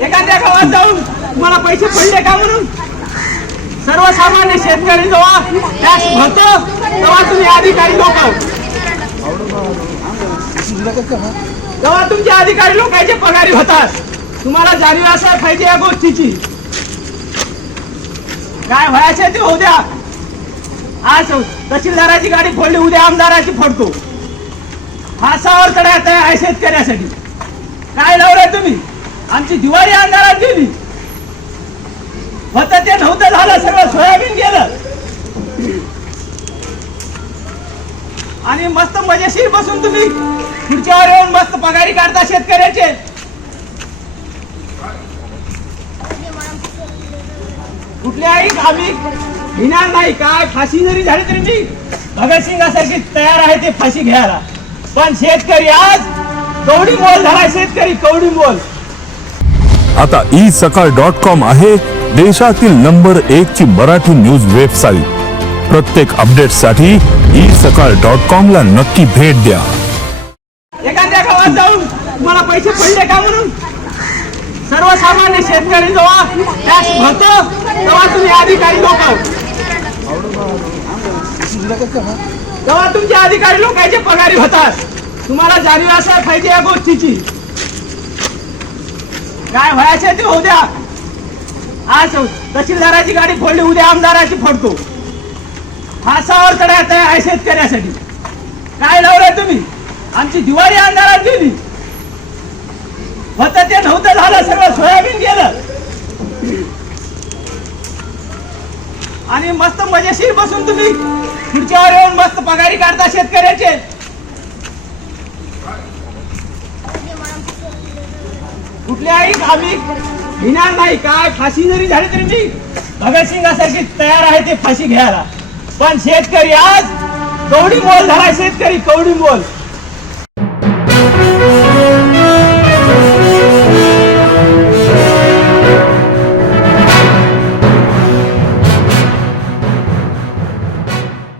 एखाद्या गावात जाऊन तुम्हाला पैसे पडले का म्हणून? सर्वसामान्य शेतकरी जेव्हा टॅक्स भरतो तेव्हा तुम्ही अधिकारी लोक. तेव्हा तुमचे अधिकारी लोकांचे पगारी होतात तुम्हाला जाणीव असायला पाहिजे या गोष्टीची. काय व्हायचे ते होऊ द्या. आज तहसीलदाराची गाडी फोडली उद्या आमदाराची फोडतो. फासावर चढायचं आहे शेतकऱ्यासाठी. काय लावलंय तुम्ही? आमची दिवाळी अंधारात गेली. होतं ते नव्हतं झालं सगळं सोयाबीन गेलं. आणि मस्त मजेशीर बसून तुम्ही खुर्च्यावर येऊन मस्त पगारी काढता शेतकऱ्याचे. कुठल्याही आम्ही घेणार नाही. काय फाशी जरी झाली तरी मी भगतसिंगासारखी तयार आहे ते फाशी घ्यायला. पण शेतकरी आज कवडी मोल झाला शेतकरी कवडी मोल. आता ई सकाळ डॉट कॉम आहे देशातील नंबर एक ची मराठी न्यूज वेबसाईट. प्रत्येक अपडेटसाठी ई सकाळ डॉट कॉम ला नक्की भेट द्या. एखाद्या गावात जाऊन मला पैसे पडले का म्हणून? सर्वसामान्य शेतकरी जेव्हा टॅक्स भरतो तेव्हा तुम्ही अधिकारी लोक तेव्हा तुमचे अधिकारी लोकांचे पगारी होतात. तुम्हाला जाणीव असायला पाहिजे या गोष्टीची. काय व्हायचे ते होऊ द्या. आज तहसीलदाराची गाडी फोडली उद्या आमदाराची फोडतो. फासावर तयार आहे शेतकऱ्यासाठी. काय लावलंय तुम्ही? आमची दिवाळी अंधारात गेली. होतं ते नव्हतं झालं सगळं सोयाबीन गेलं. आणि मस्त मजेशीर बसून तुम्ही खुर्च्यावर येऊन मस्त पगारी काढता शेतकऱ्याचे. कुठल्याही आम्ही घेणार नाही? काय फाशी जरी झाली तरी मी भगतसिंग सारखी तयार आहे ते फाशी घ्यायला. पण शेतकरी आज कवडी मोल झाला शेतकरी कवडी मोल.